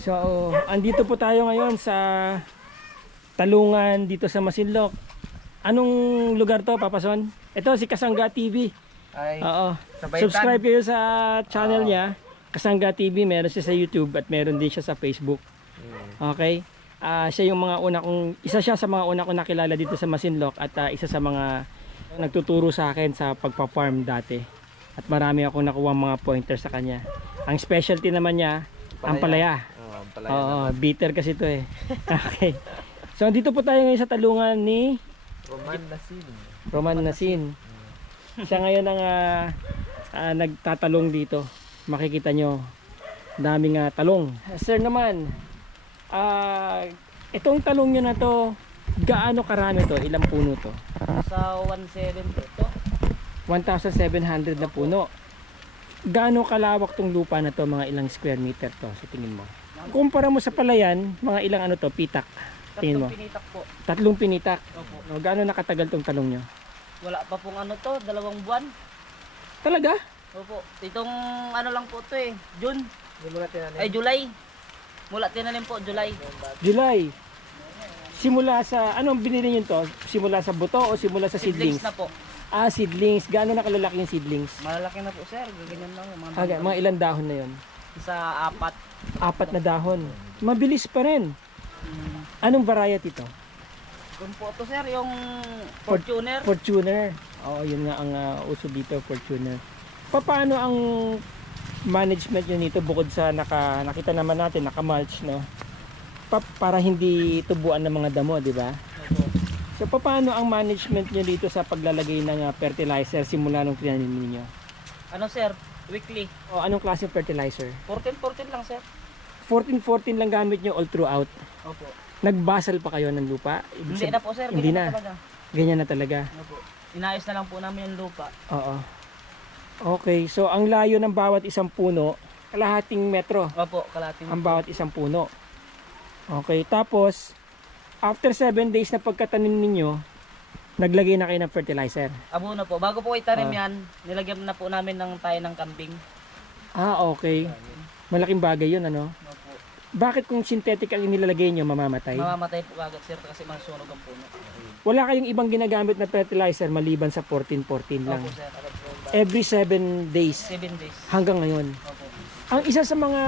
So, andito po tayo ngayon sa talungan dito sa Masinloc. Anong lugar to, Papa Son? Ito si Kasangga TV. Ay, Oo. sabay Subscribe kayo sa channel niya, Kasangga TV. Meron siya sa YouTube at meron din siya sa Facebook. Okay? Siya yung isa siya sa mga una kong nakilala dito sa Masinloc at isa sa mga nagtuturo sa akin sa pagpa-farm dati. At marami akong nakuha mga pointers sa kanya. Ang specialty naman niya, ang palaya. Oo, bitter kasi ito eh. Okay. So dito po tayo ngayon sa talungan ni Roman Nasin. Siya ngayon ang nagtatalong dito. Makikita nyo, daming talong. Sir naman, itong talong nyo na to, gaano karami to? Ilang puno to? Sa 170 to. 1,700 na puno. Gaano kalawak tong lupa na to? Mga ilang square meter to sa tingin mo? Kumpara mo sa palayan, mga ilang ano to, pitak? Tingin mo? 3 pinitak po. 3 pinitak. Opo. Gaano nakatagal tong talong nyo? Wala pa pong ano to, 2 buwan. Talaga? Opo. Itong ano lang po to eh, June. Ay, July. Mula tinanim po, July. July. Simula sa, anong binili nyo to? Simula sa buto o simula sa seedlings? Seedlings na po. Seedlings. Gaano nakalalaki yung seedlings? Malalaki na po sir, gaganyan lang yung mga Mga ilang dahon na yon? sa 4 na dahon. Mabilis pa rin. Anong variety to? Kung po to sir, yung Fortuner. Fortuner. Oo, yun nga ang uso dito, Fortuner. Paano ang management nyo nito bukod sa nakita naman natin, naka-mulch, no? Para hindi tubuan ng mga damo, di ba? So, paano ang management nyo dito sa paglalagay ng fertilizer simula nung tinanim ninyo? Ano sir, weekly. O anong klase ng fertilizer? 14 lang sir. 14 lang gamit nyo all throughout. Opo. Nagbasal pa kayo ng lupa? Hindi na po sir, Hindi na. talaga. Ganyan na talaga. Opo. Inayos na lang po namin yung lupa. Oo. Okay, so ang layo ng bawat isang puno, kalahating metro Opo, kalating. ang bawat isang puno. Okay, tapos after 7 days na pagkatanim ninyo, naglagay na kayo ng fertilizer. Abo na po. Bago po itanim yan, nilagyan na po namin ng tayo ng kambing. Okay. Malaking bagay yun, ano? Opo. Bakit kung synthetic ang inilalagay nyo, mamamatay? Mamamatay po agad sir kasi masunog ang puno. Wala kayong ibang ginagamit na fertilizer maliban sa 14 lang. Opo sir, agad po. Every 7 days 7 days. hanggang ngayon. Opo. Ang isa sa mga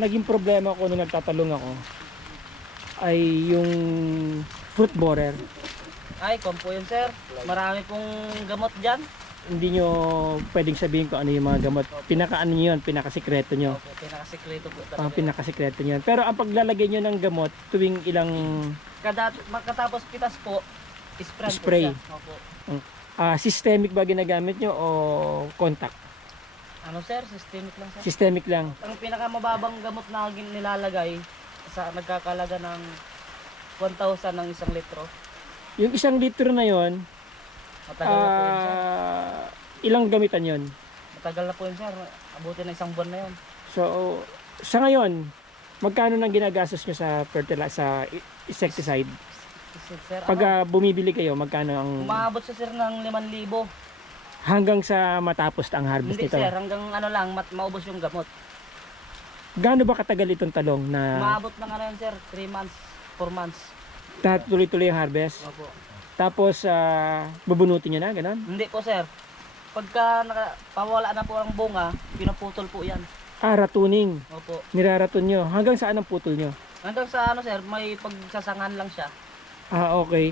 naging problema ko nung nagtatalong ako ay yung fruit borer. Ay, kompo yun sir. Marami pong gamot dyan. Hindi nyo pwedeng sabihin ko ano yung mga gamot. Pinaka-ano nyo yun, pinakasikreto nyo. Opo, pinakasikreto po Ang talaga. pinakasikreto nyo. Pero ang paglalagay nyo ng gamot tuwing ilang Makatapos pitas po, spray. Spray. Po siya. Opo. systemic ba ginagamit nyo o contact? Ano sir, systemic lang sir. Systemic lang. Ang pinakamababang gamot na nilalagay sa nagkakalaga ng 1,000 ng 1 litro. Yung 1 litro na yon, Matagal na po yun sir. ilang gamitan yon? Matagal na po yun sir. Abuti na 1 buwan na yun. So, sa ngayon, magkano nang ginagastos nyo sa sa insecticide? Sir, Pag bumibili kayo, magkano ang umabot siya sir ng 5,000. hanggang sa matapos ang harvest Hindi nito? sir, hanggang ano lang, maubos yung gamot. Gaano ba katagal itong talong na Umabot ng ano yun sir, 3 months, 4 months. tuloy-tuloy ang harvest? Opo. Tapos, bubunutin nyo na, gano'n? Hindi po sir. Pagka pawala na po ang bunga, pinaputol po yan. Ratuning. Opo. Niraraton nyo. Hanggang saan ang putol nyo? Hanggang sa ano sir, may pagsasangan lang siya. Okay.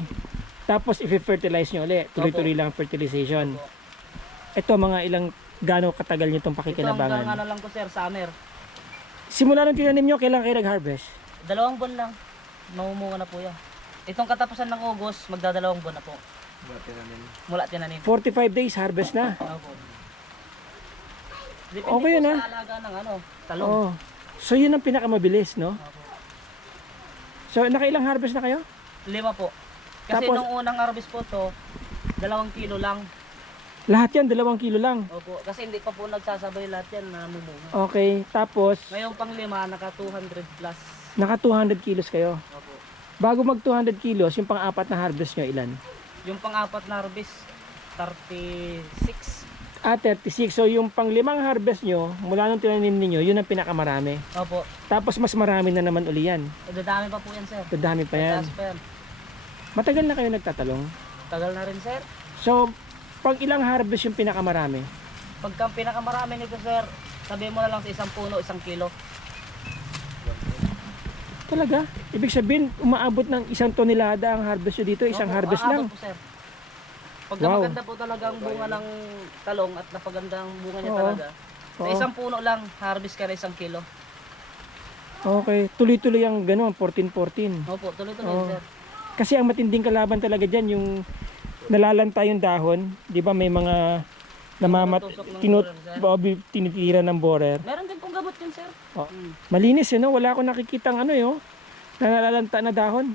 Tapos, i-fertilize nyo ulit. Tuloy-tuloy lang ang fertilization. Opo. Ito, mga ilang gaano katagal nyo itong Ito hanggang pakikinabangan? ano lang po sir, summer. Simula nung tinanim nyo, kailan kayo nag-harvest? 2 buwan lang. Mamumunga na po yan. Itong katapusan ng August, magda2 buwan na po. Mula tinanim. 45 days, harvest na. Opo. Depende Okay po yun, sa alaga ng ano, talong. Oh. So, yun ang pinakamabilis, no? Opo. So, nakailang harvest na kayo? 5 po. Kasi Tapos- nung unang harvest po to, 2 kilo lang. Lahat yan, 2 kilo lang. Opo. Kasi hindi pa po nagsasabay lahat yan na mumunga. Okay, tapos, Ngayong pang 5, naka 200 plus. naka 200 kilos kayo. Opo. Bago mag 200 kilos, yung pang-4 na harvest nyo, ilan? Yung pang-4 na harvest, 36. 36. So yung panglimang harvest nyo, mula nung tinanim ninyo, yun ang pinakamarami. Opo. Tapos mas marami na naman uli yan. Dadami pa po yan, sir. Dadami pa yan. Tataas pa yan. Matagal na kayo nagtatalong. Tagal na rin, sir. So, pag ilang harvest yung pinakamarami? Pagka pinakamarami nito, sir, sabihin mo na lang sa isang puno, 1 kilo. Talaga? Ibig sabihin, umaabot ng 1 tonelada ang harvest nyo dito, isang Opo, harvest lang. aabot po, sir. Pagka Wow. maganda po talaga ang bunga ng talong at napaganda ang bunga niya Oo. talaga, sa Oo. isang puno lang, harvest ka na 1 kilo. Okay, tuloy-tuloy ang gano'n, 14-14. Opo, tuloy-tuloy, Oo. sir. Kasi ang matinding kalaban talaga dyan, yung nalalanta yung dahon, di ba may mga Tinutusok ng tinitira ng borer. Meron din pong gamot yun, sir. Oh. Malinis yun, no? Wala akong nakikitang ano yun, na nalalanta na dahon.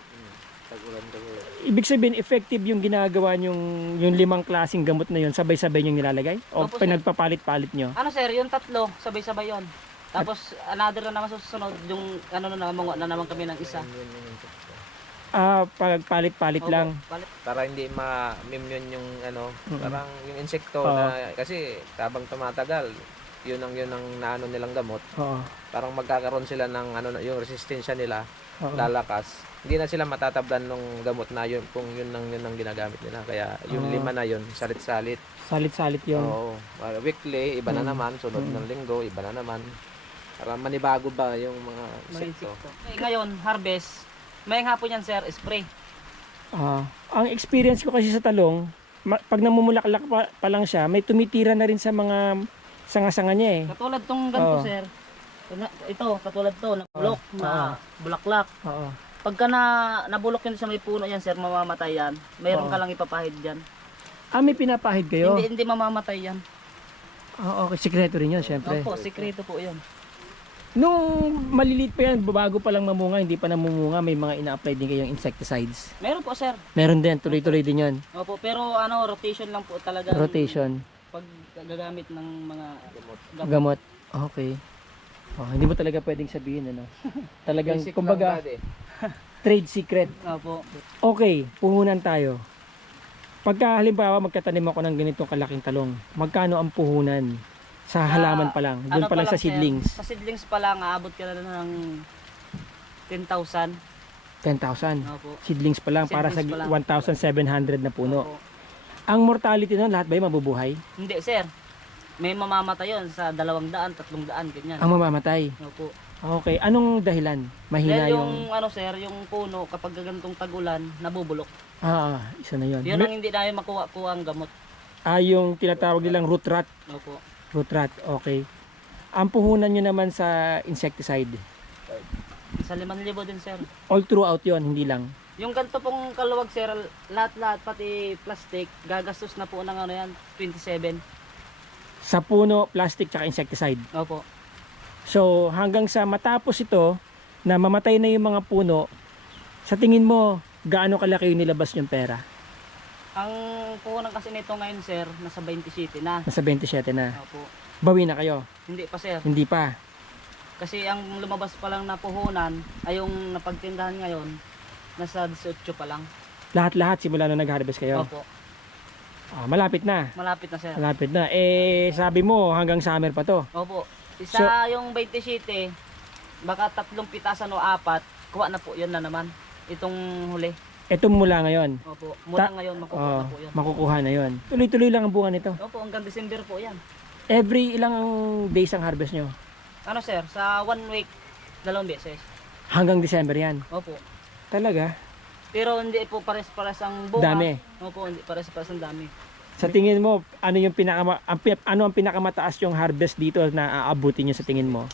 Ibig sabihin, effective yung ginagawa yung 5 klaseng gamot na yun, sabay-sabay yung nilalagay? O Opo, sir. pinagpapalit-palit nyo? Ano, sir, yung tatlo, sabay-sabay yon. Tapos, another na naman susunod, yung ano na naman, na naman kami ng isa. Pagpalit-palit Opo, lang. palit. Para hindi ma-immune yung ano, parang yung insekto Oo. na kasi habang tumatagal, yun ang naano nilang gamot. Oo. Parang magkakaroon sila ng ano yung resistensya nila Oo. lalakas. Hindi na sila matatablan ng gamot na yun kung yun ang ginagamit nila. Kaya yung 5 na yun, salit-salit. Salit-salit yun. Oo. Weekly, iba na naman. Sunod ng linggo, iba na naman. Para manibago ba yung mga Mga insekto. insekto. Ngayon, harvest, may hapon yan, sir, spray. Ang experience ko kasi sa talong, pag namumulaklak pa lang siya, may tumitira na rin sa mga sanga-sanga niya eh. Katulad tong ganito, Oo. sir. Ito, katulad to, na bulok, na bulaklak. Oo. Pagka nabulok yun sa may puno yan, sir, mamamatay yan. Mayroon Oo. ka lang ipapahid dyan. May pinapahid kayo? Hindi mamamatay yan. Okay, sikreto rin yun, syempre. Opo, sikreto po yun. Nung maliliit pa yan, bago pa lang mamunga, hindi pa namumunga, may mga ina-apply din kayong insecticides. Meron po, sir. Meron din, tuloy-tuloy din yun. Opo, pero ano, rotation lang po talaga. Rotation, Pag gagamit ng mga gamot. gamot. Okay. Hindi mo talaga pwedeng sabihin, ano. Talagang, Basic lang, kumbaga, buddy. trade secret. Opo. Okay, puhunan tayo. Pagka halimbawa magkatanim ako ng ganitong kalaking talong, magkano ang puhunan sa halaman pa lang? Doon Ano pa lang sa sir? seedlings. Sa seedlings pa lang, aabot ka na ng 10,000. 10,000. Opo. Seedlings pa lang para sa Seedlings pa lang. 1,700 na puno. Opo. Ang mortality nun, lahat ba yung mabubuhay? Hindi, sir. May mamamatay yun sa 200, 300, ganyan. Ang mamamatay. Opo. Okay, anong dahilan? Mahina Dahil yung... ano, sir, yung puno, kapag ganitong tagulan, nabubulok. Isa na yun. Yun ang hindi namin makuha ang gamot. Yung tinatawag nilang root rot. Opo. Root rot, okay. Ang puhunan nyo naman sa insecticide. Sa 5,000 din, sir. All throughout yon, hindi lang. Yung ganito pong kaluwag, sir, lahat-lahat, pati plastic, gagastos na po ng ano yan, 27. Sa puno, plastic, tsaka insecticide. Opo. So hanggang sa matapos ito, na mamatay na yung mga puno, sa tingin mo, gaano kalaki yung nilabas yung pera? Ang puhunan kasi nito ngayon, sir, nasa 27 na. Nasa 27 na. Opo. Bawi na kayo? Hindi pa, sir. Hindi pa. Kasi ang lumabas pa lang na puhunan, ay yung napagtindahan ngayon, nasa 18 pa lang. Lahat-lahat simula na nag-harvest kayo? Opo. Malapit na. Malapit na, sir. Malapit na. Sabi mo hanggang summer pa to. Opo. Isa yung 27, baka 3 pitasan o 4, kuha na po yun na naman. Itong huli. Ito mula ngayon. Opo. Mula ngayon, makukuha na po yun. Makukuha na yon. Tuloy-tuloy lang ang bunga nito. Opo, hanggang December po yan. Every ilang days ang harvest nyo? Ano, sir? Sa 1 week, 2 beses. Hanggang December yan. Opo. Talaga? Pero hindi po pares-pares ang bunga. Dami. Opo, hindi pares-pares ang dami. Sa tingin mo, ano ang pinakamataas yung harvest dito na aabutin nyo sa tingin mo?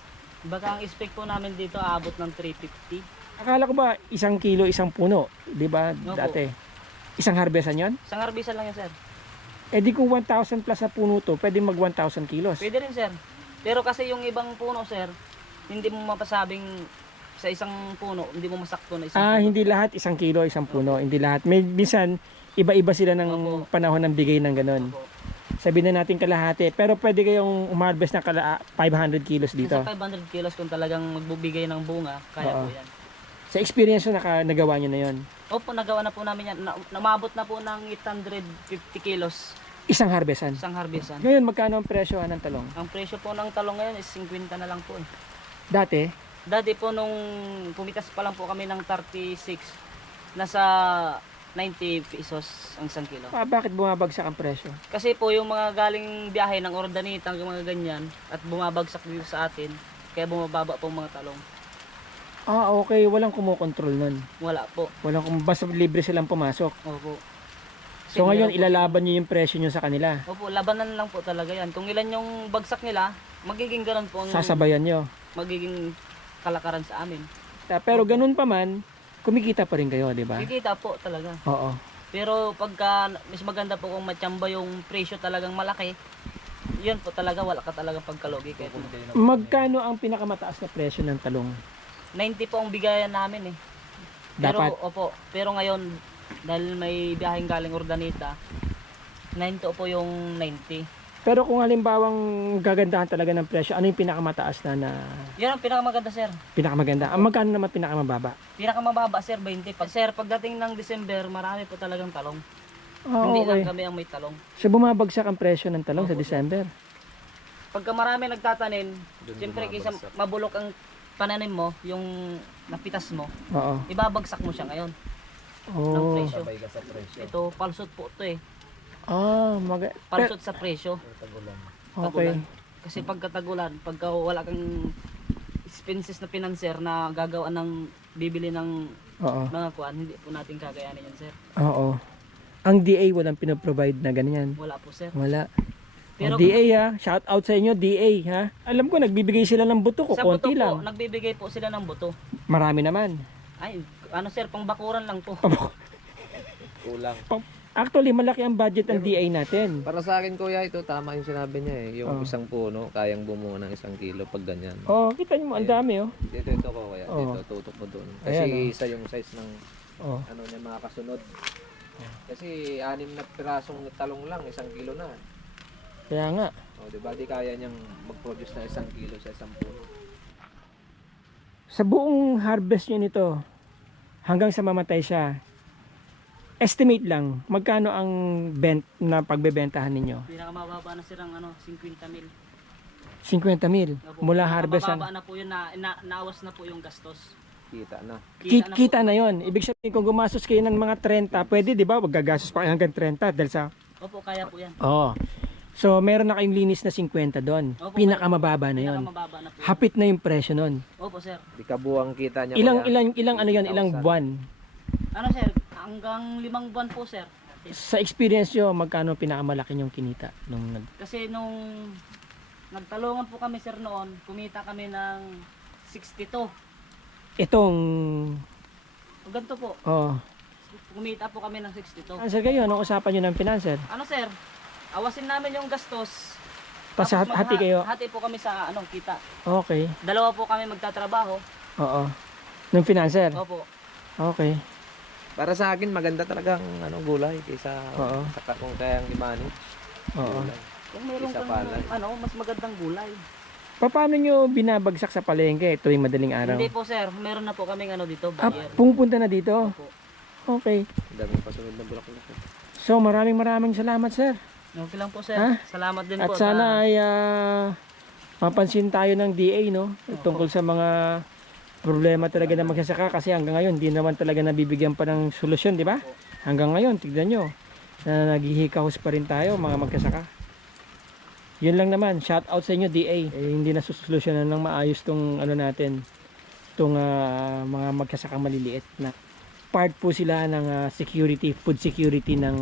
Baka ang expect po namin dito aabot ng 350. Akala ko ba 1 kilo isang puno, 'di ba? Opo. Dati. Isang harvestan 'yon? Isang harbisan lang yan, sir. Eh di kung 1,000 plus na puno to, pwede mag 1,000 kilos. Pwede rin, sir. Pero kasi yung ibang puno, sir, hindi mo mapasabing sa isang puno, hindi mo masakto na isang puno. Hindi lahat 1 kilo isang puno, hindi lahat. May minsan iba-iba sila ng Opo. panahon ng bigay ng ganun. Opo. Sabihin na natin kalahati, pero pwede kayong umharvest ng 500 kilos dito. Sa 500 kilos kung talagang magbubigay ng bunga, kaya Oo. po yan. Sa experience nyo, nagawa nyo na yon. Opo, nagawa na po namin yan. Namabot na po ng 850 kilos. Isang harvestan. isang harvestan. Ngayon, magkano ang presyo ng talong? Ang presyo po ng talong ngayon is 50 na lang po. Dati, Dati po nung pumitas pa lang po kami ng 36, nasa 90 pesos ang isang kilo. bakit bumabagsak ang presyo? Kasi po yung mga galing biyahe ng Ordanita, yung mga ganyan, at bumabagsak dito sa atin, kaya bumababa po ang mga talong. Okay. Walang kumukontrol nun. Wala po. Basta libre silang pumasok. Opo. So ngayon, Meron po ilalaban nyo yung presyo nyo sa kanila. Opo, labanan lang po talaga yan. Kung ilan yung bagsak nila, magiging ganun po ang Sasabayan nyo. magiging kalakaran sa amin. Pero ganun pa man, kumikita pa rin kayo, di ba? Kikita po talaga. Oo. Pero pagka mas maganda po kung matsamba yung presyo talagang malaki, yun po talaga wala ka talagang pagkalugi. Kahit Magkano ang pinakamataas na presyo ng talong? 90 po ang bigayan namin eh. Pero, Dapat. opo, pero ngayon, dahil may biyaheng galing Urdanita, 90 po yung 90. Pero kung halimbawang gagandahan talaga ng presyo, ano yung pinakamataas na Yan ang pinakamaganda sir. pinakamaganda? Ang magkano naman pinakamababa? Pinakamababa sir, 20. Sir, pagdating ng December, marami po talagang talong. Oh, Hindi okay. lang kami ang may talong. So bumabagsak ang presyo ng talong sa Opo, December. Pagka marami nagtatanim, Doon siyempre kaysa bumabagsak. mabulok ang pananim mo, yung napitas mo, Oo. ibabagsak mo siya ngayon ng Oh. presyo. Sabay ka sa presyo. Ito, palsot po ito eh. Pero, Palsot sa presyo. okay. Kasi pagkatagulan, pagka wala kang expenses na pinanser na gagawa ng bibili ng Oo. mga kuan, hindi po natin kakayanin yan sir. Oo. Ang DA walang pinoprovide na ganyan. Wala po sir. Wala. Pero DA ha, shout out sa inyo DA ha. Alam ko nagbibigay sila ng buto ko, sa buto konti po, lang. nagbibigay po sila ng buto. Marami naman. Ay, ano sir, pangbakuran lang po. Kulang. Actually, malaki ang budget ng DA natin. Para sa akin kuya, ito tama yung sinabi niya eh. Yung Oh. isang puno, kayang bumuo ng 1 kilo pag ganyan. Oh, kita niyo mo, ang dami oh. Ito ko kuya, Oh. dito tutok mo doon. Kasi Ayan, oh. isa yung size ng Oh. ano niya mga kasunod. Kasi 6 na pirasong talong lang, 1 kilo na. Kaya nga. O, di ba? Di kaya niyang mag-produce na 1 kilo sa isang puno. Sa buong harvest niyo nito, hanggang sa mamatay siya, estimate lang, magkano ang na pagbebentahan ninyo? Pinakamababa na sir ang ano, 50 mil. 50 mil mula harvest. Mababa na po yun, naawas na po yung gastos. Kita na. Kita na yon. Ibig sabihin kung gumastos kayo ng mga 30, pwede 'di ba? Wag gagastos pa kayo hanggang 30 dahil sa Opo, kaya po yan. Oo. So meron na kayong linis na 50 doon. Opo, Pinakamababa na yon. Pinakamababa na po. Hapit na yung presyo nun. Opo sir. Di kabuang kita niya Ilang kuya. ilang ano yon, ilang 1,000. buwan? Ano sir, hanggang 5 buwan po sir. Sa experience nyo, magkano pinakamalaki yung kinita nung Kasi nung nagtalungan po kami sir noon, kumita kami ng 62. itong O ganito po, kumita po kami ng 62. answer kayo, anong usapan nyo ng financer? Ano sir, awasin namin yung gastos. Tapos hati kayo. Hati po kami sa ano, kita. Okay. Dalawa po kami magtatrabaho. Oo. Nung financer. Opo. Okay. Para sa akin, maganda talagang ano, gulay kaysa Oo. sa kung kayang i-manage. Oo. Gulay. Kung meron Isa kang palay. ano, mas magandang gulay. Paano nyo binabagsak sa palengke tuwing madaling araw? Hindi po sir, meron na po kaming ano dito, Ah, buyer. pumupunta na dito? Opo. Okay. Ang daming pasunod na bulak na. So maraming salamat sir. Okay lang po sir. Ha? Salamat din At po. sana ay mapansin tayo ng DA no tungkol sa mga problema talaga ng magsasaka kasi hanggang ngayon hindi naman talaga nabibigyan pa ng solusyon, di ba? Hanggang ngayon, tignan nyo na naghihikahos pa rin tayo mga magsasaka. Yun lang naman, shout out sa inyo DA. Hindi na susolusyonan ng maayos tong ano natin, tong mga magsasakang maliliit na part po sila ng security, food security ng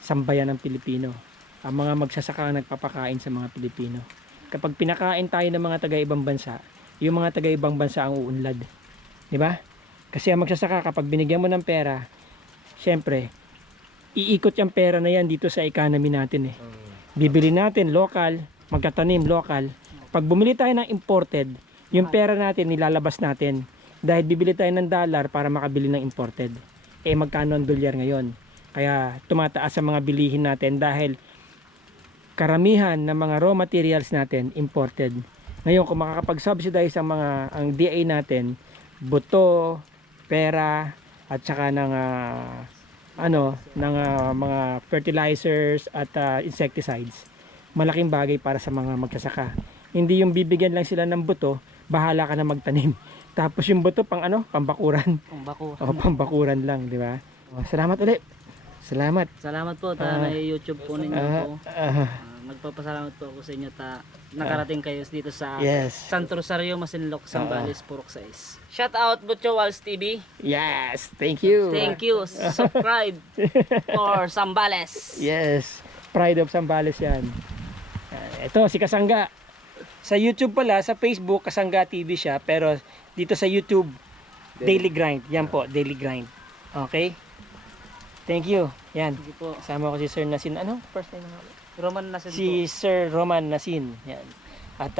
sambayan ng Pilipino. Ang mga magsasaka ang nagpapakain sa mga Pilipino. Kapag pinakain tayo ng mga taga-ibang bansa, yung mga taga-ibang bansa ang uunlad. Di ba? Kasi ang magsasaka kapag binigyan mo ng pera, syempre, iikot yung pera na yan dito sa economy natin eh. Bibili natin local, magtatanim local. Pag bumili tayo ng imported, yung pera natin nilalabas natin dahil bibili tayo ng dollar para makabili ng imported. Eh magkano ang dolyar ngayon? Kaya tumataas ang mga bilihin natin dahil karamihan ng mga raw materials natin imported. Ngayon kung makakapag-subsidize ang DA natin, buto, pera at saka ng mga fertilizers at insecticides, malaking bagay para sa mga magsasaka. Hindi yung bibigyan lang sila ng buto, bahala ka na magtanim. Tapos yung buto pambakuran. Kung bako. O pambakuran lang, di ba? Salamat ulit. Salamat. Salamat po na YouTube po ninyo po. Magpapasalamat po ako sa inyo nakarating kayo dito sa Yes. Santo Rosario, Masinloc, Zambales, Purok 6. Shout out Butcho Walls TV. Yes, thank you. Thank you. Subscribe for Zambales. Yes, Pride of Zambales yan. Ito, si Kasangga. Sa YouTube pala, sa Facebook, Kasangga TV siya. Pero dito sa YouTube, Daily Grind. Yan po, Daily Grind. Okay? Thank you. Yan. Sige po. Kasama ko si Sir Nasin. Ano? First name mo? Roman Nasin po. Si Sir Roman Nasin. Yan. At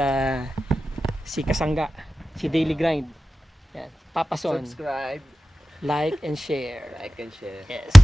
si Kasangga. Si Daily Grind. Yan. Papason. Subscribe, Like and share. like and share. Yes.